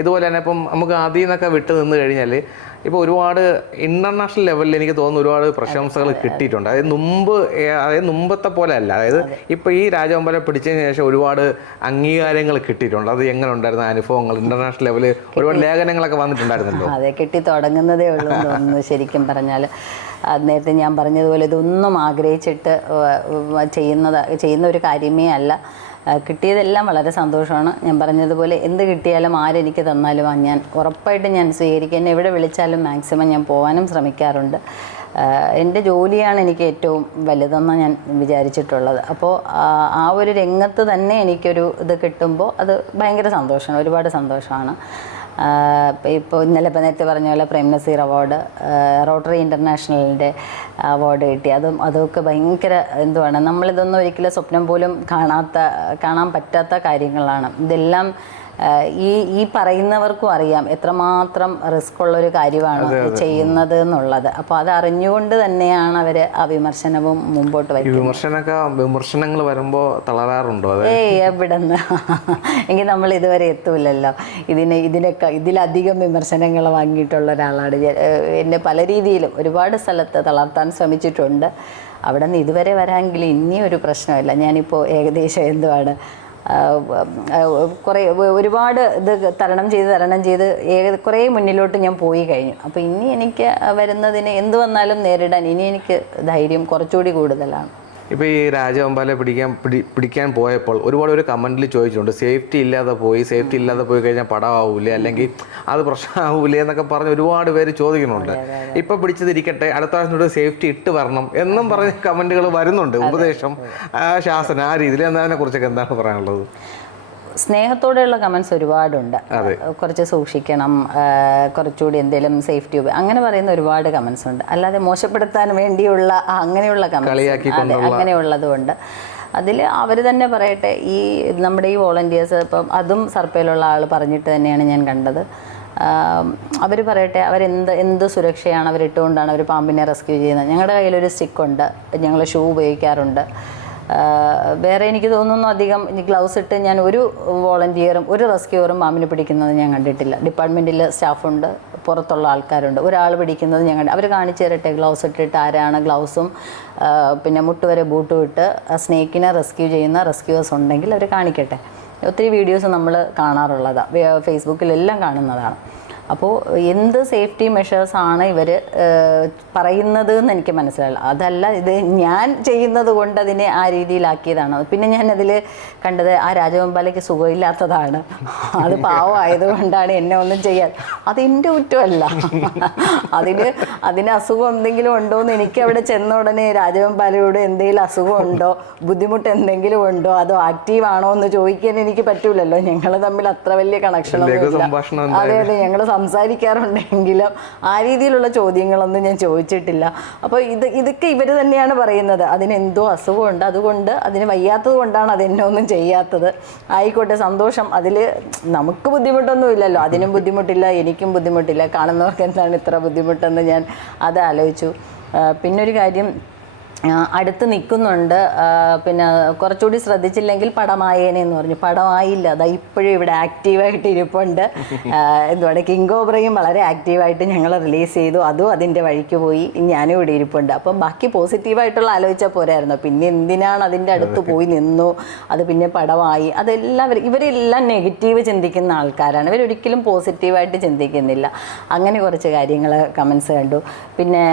ഇതുപോലെ തന്നെ ഇപ്പം നമുക്ക് അതിൽ നിന്നൊക്കെ വിട്ട് നിന്ന് കഴിഞ്ഞാൽ ഇപ്പോൾ ഒരുപാട് ഇന്റർനാഷണൽ ലെവലിൽ എനിക്ക് തോന്നുന്നു ഒരുപാട് പ്രശംസകൾ കിട്ടിയിട്ടുണ്ട്. അതായത് മുമ്പ് അതായത് മുമ്പത്തെ പോലെ അല്ല. അതായത് ഇപ്പോൾ ഈ രാജവമ്പല പിടിച്ചതിന് ശേഷം ഒരുപാട് അംഗീകാരങ്ങൾ കിട്ടിയിട്ടുണ്ട്. അത് എങ്ങനെ ഉണ്ടായിരുന്ന? അനുഭവങ്ങൾ ഇന്റർനാഷണൽ ലെവലിൽ ഒരുപാട് ലേഖനങ്ങളൊക്കെ വന്നിട്ടുണ്ടായിരുന്നല്ലോ? അതെ കിട്ടി തുടങ്ങുന്നതേ ഉള്ളൂ തോന്നുന്നു ശരിക്കും പറഞ്ഞാൽ അത് നേരത്തെ ഞാൻ പറഞ്ഞതുപോലെ ഇതൊന്നും ആഗ്രഹിച്ചിട്ട് ചെയ്യുന്നത് ചെയ്യുന്ന ഒരു കാര്യമേ അല്ല. കിട്ടിയതെല്ലാം വളരെ സന്തോഷമാണ്. ഞാൻ പറഞ്ഞതുപോലെ എന്ത് കിട്ടിയാലും ആരെനിക്ക് തന്നാലും ഞാൻ ഉറപ്പായിട്ടും ഞാൻ സ്വീകരിക്കും. എന്നെ എവിടെ വിളിച്ചാലും മാക്സിമം ഞാൻ പോകാനും ശ്രമിക്കാറുണ്ട്. എന്റെ ജോലിയാണ് എനിക്ക് ഏറ്റവും വലുതെന്ന് ഞാൻ വിചാരിച്ചിട്ടുള്ളത്. അപ്പോൾ ആ ഒരു രംഗത്ത് തന്നെ എനിക്കൊരു ഇത് കിട്ടുമ്പോൾ അത് ഭയങ്കര സന്തോഷമാണ്. ഒരുപാട് സന്തോഷമാണ്. ഇപ്പോൾ ഇന്നലെ ഇപ്പോൾ നേരത്തെ പറഞ്ഞ പോലെ പ്രേം നസീർ അവാർഡ് റോട്ടറി ഇന്റർനാഷണലിന്റെ അവാർഡ് കിട്ടി. അതും അതൊക്കെ ഭയങ്കര എന്തുവാണ് നമ്മളിതൊന്നും ഒരിക്കലും സ്വപ്നം പോലും കാണാത്ത കാണാൻ പറ്റാത്ത കാര്യങ്ങളാണ്. ഇതെല്ലാം ഈ ഈ പറയുന്നവർക്കും അറിയാം എത്രമാത്രം റിസ്ക് ഉള്ളൊരു കാര്യമാണ് ചെയ്യുന്നത് എന്നുള്ളത്. അപ്പോൾ അത് അറിഞ്ഞുകൊണ്ട് തന്നെയാണ് അവർ ആ വിമർശനവും മുമ്പോട്ട് വയ്ക്കുന്നത്. വിമർശനമൊക്കെ വിമർശനങ്ങൾ വരുമ്പോ തളരാറുണ്ടോ ഏയ് എവിടെന്ന്? എങ്കിൽ നമ്മൾ ഇതുവരെ എത്തൂലല്ലോ. ഇതിന് ഇതിനൊക്കെ ഇതിലധികം വിമർശനങ്ങൾ വാങ്ങിയിട്ടുള്ള ഒരാളാണ്. എന്നെ പല രീതിയിലും ഒരുപാട് സ്ഥലത്ത് തളർത്താൻ ശ്രമിച്ചിട്ടുണ്ട്. അവിടെ നിന്ന് ഇതുവരെ വരാമെങ്കിൽ ഇനിയൊരു ഒരു പ്രശ്നമില്ല. ഞാനിപ്പോൾ ഏകദേശം എന്തുവാണ് കുറേ ഒരുപാട് ഇത് തരണം ചെയ്ത് തരണം ചെയ്ത് കുറേ മുന്നിലോട്ട് ഞാൻ പോയി കഴിഞ്ഞു. അപ്പോൾ ഇനി എനിക്ക് വരുന്നതിനെ എന്ത് വന്നാലും നേരിടാൻ ഇനി എനിക്ക് ധൈര്യം കുറച്ചുകൂടി കൂടുതലാണ്. ഇപ്പോൾ ഈ രാജവമ്പാലെ പിടിക്കാൻ പിടി പിടിക്കാൻ പോയപ്പോൾ ഒരുപാട് ഒരു കമന്റിൽ ചോദിച്ചിട്ടുണ്ട് സേഫ്റ്റി ഇല്ലാതെ പോയി സേഫ്റ്റി ഇല്ലാതെ പോയി കഴിഞ്ഞാൽ പടമാവൂലേ? അല്ലെങ്കിൽ അത് പ്രശ്നമാവൂലേ? എന്നൊക്കെ പറഞ്ഞ് ഒരുപാട് പേര് ചോദിക്കുന്നുണ്ട്. ഇപ്പം പിടിച്ചതിരിക്കട്ടെ അടുത്ത പ്രാവശ്യം സേഫ്റ്റി ഇട്ട് വരണം എന്നും പറഞ്ഞ് കമന്റുകൾ വരുന്നുണ്ട്. ഉപദേശം ആ, ശാസന ആ രീതിയിൽ. എന്നതിനെ കുറിച്ചൊക്കെ എന്താണ് പറയാനുള്ളത്? സ്നേഹത്തോടെയുള്ള കമൻസ് ഒരുപാടുണ്ട്. കുറച്ച് സൂക്ഷിക്കണം കുറച്ചുകൂടി എന്തെങ്കിലും സേഫ്റ്റി അങ്ങനെ പറയുന്ന ഒരുപാട് കമൻസ് ഉണ്ട്. അല്ലാതെ മോശപ്പെടുത്താൻ വേണ്ടിയുള്ള അങ്ങനെയുള്ള കമൻസ് അങ്ങനെയുള്ളതുകൊണ്ട് അതിൽ അവർ തന്നെ പറയട്ടെ ഈ നമ്മുടെ ഈ വോളണ്ടിയേഴ്സ് ഇപ്പം അതും സർപ്പയിലുള്ള ആൾ പറഞ്ഞിട്ട് തന്നെയാണ് ഞാൻ കണ്ടത്. അവർ പറയട്ടെ അവരെന്ത് എന്ത് സുരക്ഷയാണ് അവരിട്ടുകൊണ്ടാണ് അവർ പാമ്പിനെ റെസ്ക്യൂ ചെയ്യുന്നത്? ഞങ്ങളുടെ കയ്യിലൊരു സ്റ്റിക്കുണ്ട് ഞങ്ങൾ ഷൂ ഉപയോഗിക്കാറുണ്ട്. വേറെ എനിക്ക് തോന്നുന്നു അധികം ഗ്ലൗസ് ഇട്ട് ഞാൻ ഒരു വോളണ്ടിയറും ഒരു റെസ്ക്യൂറും മാമിന് പിടിക്കുന്നത് ഞാൻ കണ്ടിട്ടില്ല. ഡിപ്പാർട്ട്മെന്റിൽ സ്റ്റാഫുണ്ട് പുറത്തുള്ള ആൾക്കാരുണ്ട്. ഒരാൾ പിടിക്കുന്നത് ഞാൻ കണ്ടു അവർ കാണിച്ചു തരട്ടെ ഗ്ലൗസ് ഇട്ടിട്ട് ആരാണ് ഗ്ലൗസും പിന്നെ മുട്ടുവരെ ബൂട്ടും ഇട്ട് സ്നേക്കിനെ റെസ്ക്യൂ ചെയ്യുന്ന റെസ്ക്യൂവേഴ്സ് ഉണ്ടെങ്കിൽ അവർ കാണിക്കട്ടെ. ഒത്തിരി വീഡിയോസ് നമ്മൾ കാണാറുള്ളതാണ് ഫേസ്ബുക്കിലെല്ലാം കാണുന്നതാണ്. അപ്പോൾ എന്ത് സേഫ്റ്റി മെഷേഴ്സ് ആണ് ഇവർ പറയുന്നത് എന്ന് എനിക്ക് മനസ്സിലായില്ല. അതല്ല ഇത് ഞാൻ ചെയ്യുന്നത് കൊണ്ട് അതിനെ ആ രീതിയിലാക്കിയതാണ്. പിന്നെ ഞാൻ അതിൽ കണ്ടത് ആ രാജഗോപാലയ്ക്ക് സുഖമില്ലാത്തതാണ്. അത് പാവമായതുകൊണ്ടാണ് എന്നെ ഒന്നും ചെയ്യാൻ. അത് എന്റെ കുറ്റമല്ല. അതിന് അതിന് അസുഖം എന്തെങ്കിലും ഉണ്ടോ എന്ന് എനിക്ക് അവിടെ ചെന്ന ഉടനെ രാജഗോപാലയോട് എന്തെങ്കിലും അസുഖം ഉണ്ടോ ബുദ്ധിമുട്ട് എന്തെങ്കിലും ഉണ്ടോ? അതോ ആക്റ്റീവ് ആണോ എന്ന് ചോദിക്കാൻ എനിക്ക് പറ്റൂലല്ലോ. ഞങ്ങൾ തമ്മിൽ അത്ര വലിയ കണക്ഷനൊന്നും അതെ അതെ. ഞങ്ങൾ സംസാരിക്കാറുണ്ടെങ്കിലും ആ രീതിയിലുള്ള ചോദ്യങ്ങളൊന്നും ഞാൻ ചോദിച്ചിട്ടില്ല. അപ്പോൾ ഇത് ഇതൊക്കെ ഇവർ തന്നെയാണ് പറയുന്നത്. അതിന് എന്തോ അസുഖമുണ്ട്. അതുകൊണ്ട് അതിന് വയ്യാത്തത് കൊണ്ടാണ് അതെന്നെ ഒന്നും ചെയ്യാത്തത്. ആയിക്കോട്ടെ സന്തോഷം. അതിൽ നമുക്ക് ബുദ്ധിമുട്ടൊന്നും ഇല്ലല്ലോ. അതിനും ബുദ്ധിമുട്ടില്ല എനിക്കും ബുദ്ധിമുട്ടില്ല. കാണുന്നവർക്ക് എന്താണ് ഇത്ര ബുദ്ധിമുട്ടെന്ന് ഞാൻ അത് ആലോചിച്ചു. പിന്നൊരു കാര്യം അടുത്ത് നിൽക്കുന്നുണ്ട്. പിന്നെ കുറച്ചുകൂടി ശ്രദ്ധിച്ചില്ലെങ്കിൽ പടമായേനെ എന്ന് പറഞ്ഞു. പടമായില്ല. അതാ ഇപ്പോഴും ഇവിടെ ആക്റ്റീവായിട്ട് ഇരിപ്പുണ്ട്. എന്തുവാണ്? കിങ് ഓബ്രയും വളരെ ആക്റ്റീവായിട്ട് ഞങ്ങൾ റിലീസ് ചെയ്തു. അതും അതിന്റെ വഴിക്ക് പോയി. ഞാനും ഇവിടെ ഇരിപ്പുണ്ട്. അപ്പം ബാക്കി പോസിറ്റീവായിട്ടുള്ള ആലോചിച്ചാൽ പോരായിരുന്നു. പിന്നെ എന്തിനാണ് അതിന്റെ അടുത്ത് പോയി നിന്നു? അത് പിന്നെ പടമായി. അതെല്ലാവരും ഇവരെല്ലാം നെഗറ്റീവ് ചിന്തിക്കുന്ന ആൾക്കാരാണ്. ഇവരൊരിക്കലും പോസിറ്റീവായിട്ട് ചിന്തിക്കുന്നില്ല. അങ്ങനെ കുറച്ച് കാര്യങ്ങൾ കമൻസ് കണ്ടു. പിന്നെ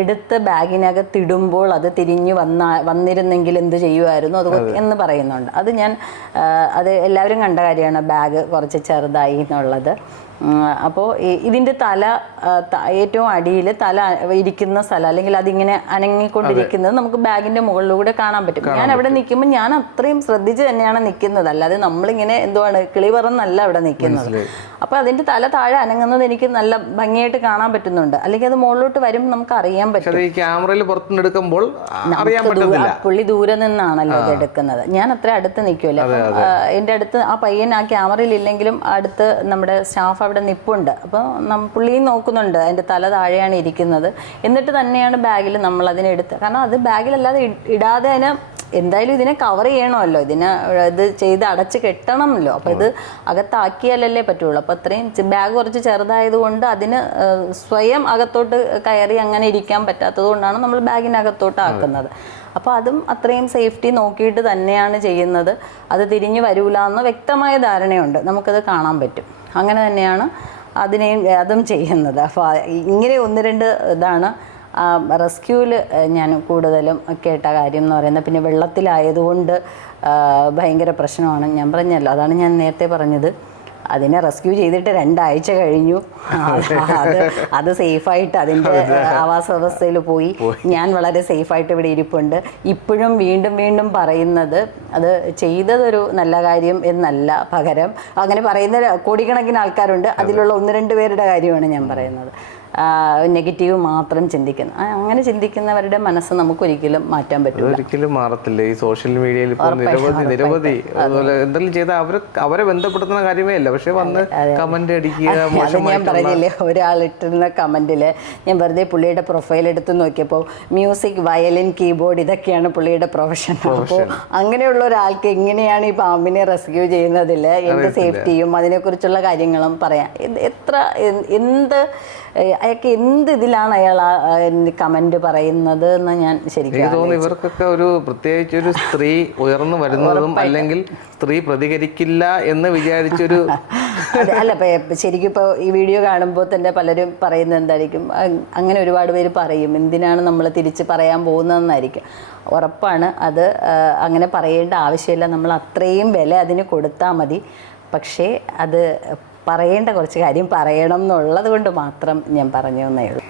എടുത്ത് ബാഗിനകത്ത് ഇടുമ്പോൾ അത് തിരിഞ്ഞു വന്ന വന്നിരുന്നെങ്കിൽ എന്ത് ചെയ്യുമായിരുന്നു? അത് എന്ന് പറയുന്നുണ്ട്. അത് ഞാൻ അത് എല്ലാവരും കണ്ട കാര്യമാണ്. ബാഗ് കുറച്ച് ചെറുതായി എന്നുള്ളത്. അപ്പോൾ ഇതിന്റെ തല ഏറ്റവും അടിയിൽ തല ഇരിക്കുന്ന സ്ഥലം അല്ലെങ്കിൽ അതിങ്ങനെ അനങ്ങിക്കൊണ്ടിരിക്കുന്നത് നമുക്ക് ബാഗിന്റെ മുകളിലൂടെ കാണാൻ പറ്റും. ഞാൻ അവിടെ നിൽക്കുമ്പോൾ ഞാൻ അത്രയും ശ്രദ്ധിച്ച് തന്നെയാണ് നിൽക്കുന്നത്. അല്ലാതെ നമ്മളിങ്ങനെ എന്തുവാണ് കിളി പറന്നല്ല അവിടെ നിൽക്കുന്നത്. അപ്പോൾ അതിന്റെ തല താഴെ അനങ്ങുന്നത് എനിക്ക് നല്ല ഭംഗിയായിട്ട് കാണാൻ പറ്റുന്നുണ്ട്. അല്ലെങ്കിൽ അത് മുകളിലോട്ട് വരുമ്പോൾ നമുക്ക് അറിയാൻ പറ്റും. അത് ക്യാമറയിൽ പുറത്തുനിന്ന് എടുക്കുമ്പോൾ പുള്ളി ദൂരെ നിന്നാണല്ലോ ഇത് എടുക്കുന്നത്. ഞാൻ അത്ര അടുത്ത് നിൽക്കുമല്ലോ എന്റെ അടുത്ത് ആ പയ്യൻ ആ ക്യാമറയിൽ ഇല്ലെങ്കിലും അടുത്ത് നമ്മുടെ സ്റ്റാഫ് അവിടെ നിപ്പുണ്ട്. അപ്പോൾ നം പുള്ളിയും നോക്കുന്നുണ്ട്. അതിന്റെ തല താഴെയാണ് ഇരിക്കുന്നത്. എന്നിട്ട് തന്നെയാണ് ബാഗിൽ നമ്മൾ അതിനെ എടുത്ത്. കാരണം അത് ബാഗിലല്ലാതെ ഇടാതെ അതിനെ എന്തായാലും ഇതിനെ കവർ ചെയ്യണമല്ലോ. ഇതിനെ ഇത് ചെയ്ത് അടച്ച് കെട്ടണമല്ലോ. അപ്പോൾ ഇത് അകത്താക്കിയാലല്ലേ പറ്റുള്ളൂ. അപ്പോൾ അത്രയും ബാഗ് കുറച്ച് ചെറുതായതുകൊണ്ട് അതിന് സ്വയം അകത്തോട്ട് കയറി അങ്ങനെ ഇരിക്കാൻ പറ്റാത്തത് കൊണ്ടാണ് നമ്മൾ ബാഗിനകത്തോട്ട് ആക്കുന്നത്. അപ്പോൾ അതും അത്രയും സേഫ്റ്റി നോക്കിയിട്ട് തന്നെയാണ് ചെയ്യുന്നത്. അത് തിരിഞ്ഞു വരൂല എന്ന് വ്യക്തമായ ധാരണയുണ്ട്. നമുക്കത് കാണാൻ പറ്റും. അങ്ങനെ തന്നെയാണ് അതിനെയും അതും ചെയ്യുന്നത്. അപ്പോൾ ഇങ്ങനെ ഒന്ന് രണ്ട് ഇതാണ്. റെസ്ക്യൂവിൽ ഞാൻ കൂടുതലും കേട്ട കാര്യം എന്ന് പറയുന്നത് പിന്നെ വെള്ളത്തിലായതുകൊണ്ട് ഭയങ്കര പ്രശ്നമാണ്. ഞാൻ പറഞ്ഞല്ലോ അതാണ് ഞാൻ നേരത്തെ പറഞ്ഞത്. അതിനെ റെസ്ക്യൂ ചെയ്തിട്ട് രണ്ടാഴ്ച കഴിഞ്ഞു. അത് അത് സേഫായിട്ട് അതിന്റെ ആവാസ വ്യവസ്ഥയിൽ പോയി. ഞാൻ വളരെ സേഫായിട്ട് ഇവിടെ ഇരിപ്പുണ്ട്. ഇപ്പോഴും വീണ്ടും വീണ്ടും പറയുന്നത് അത് ചെയ്തതൊരു നല്ല കാര്യം എന്നല്ല പകരം. അങ്ങനെ പറയുന്ന കോടിക്കണക്കിന് ആൾക്കാരുണ്ട്. അതിലുള്ള ഒന്ന് രണ്ട് പേരുടെ കാര്യമാണ് ഞാൻ പറയുന്നത്. നെഗറ്റീവ് മാത്രം ചിന്തിക്കുന്നു. അങ്ങനെ ചിന്തിക്കുന്നവരുടെ മനസ്സ് നമുക്കൊരിക്കലും മാറ്റാൻ പറ്റില്ല. ഒരിക്കലും മാറത്തില്ല. ഈ സോഷ്യൽ മീഡിയയിൽ നിരവധി നിരവധി അതുപോലെ എന്തെങ്കിലും ചെയ്ത അവർ അവരെ ബന്ധപ്പെടുത്തുന്ന കാര്യമേ അല്ല പക്ഷെ വന്ന് കമന്റ് അടിക്കുക ഞാൻ പറഞ്ഞില്ലേ? ഒരാൾ ഇട്ടിരുന്ന കമന്റിൽ ഞാൻ വെറുതെ പുള്ളിയുടെ പ്രൊഫൈൽ എടുത്ത് നോക്കിയപ്പോൾ മ്യൂസിക് വയലിൻ കീബോർഡ് ഇതൊക്കെയാണ് പുള്ളിയുടെ പ്രൊഫഷൻ അപ്പോൾ അങ്ങനെയുള്ള ഒരാൾക്ക് എങ്ങനെയാണ് ഈ പാമ്പിനെ റെസ്ക്യൂ ചെയ്യുന്നതിൽ എന്ത് സേഫ്റ്റിയും അതിനെക്കുറിച്ചുള്ള കാര്യങ്ങളും പറയാം. എത്ര എന്ത് അയാൾക്ക് എന്ത് ഇതിലാണ് അയാൾ കമന്റ് പറയുന്നത് എന്ന് ഞാൻ ശരിക്കും തോന്നുന്നു ഇവർക്കൊക്കെ ഒരു പ്രത്യേകിച്ച് ഒരു സ്ത്രീ ഉയർന്നു വരുന്നതും അല്ലെങ്കിൽ സ്ത്രീ പ്രതികരിക്കില്ല എന്ന് വിചാരിച്ചൊരു അല്ല ഇപ്പൊ ശരിക്കും ഇപ്പോൾ ഈ വീഡിയോ കാണുമ്പോൾ തന്നെ പലരും പറയുന്നത് എന്തായിരിക്കും? അങ്ങനെ ഒരുപാട് പേര് പറയും എന്തിനാണ് നമ്മൾ തിരിച്ച് പറയാൻ പോകുന്നതെന്നായിരിക്കും. ഉറപ്പാണ് അത് അങ്ങനെ പറയേണ്ട ആവശ്യമില്ല. നമ്മൾ അത്രയും വില അതിന് കൊടുത്താൽ മതി. പക്ഷേ അത് പറയേണ്ട കുറച്ച് കാര്യം പറയണം എന്നുള്ളത് കൊണ്ട് മാത്രം ഞാൻ പറഞ്ഞു എന്നേ ഉള്ളൂ.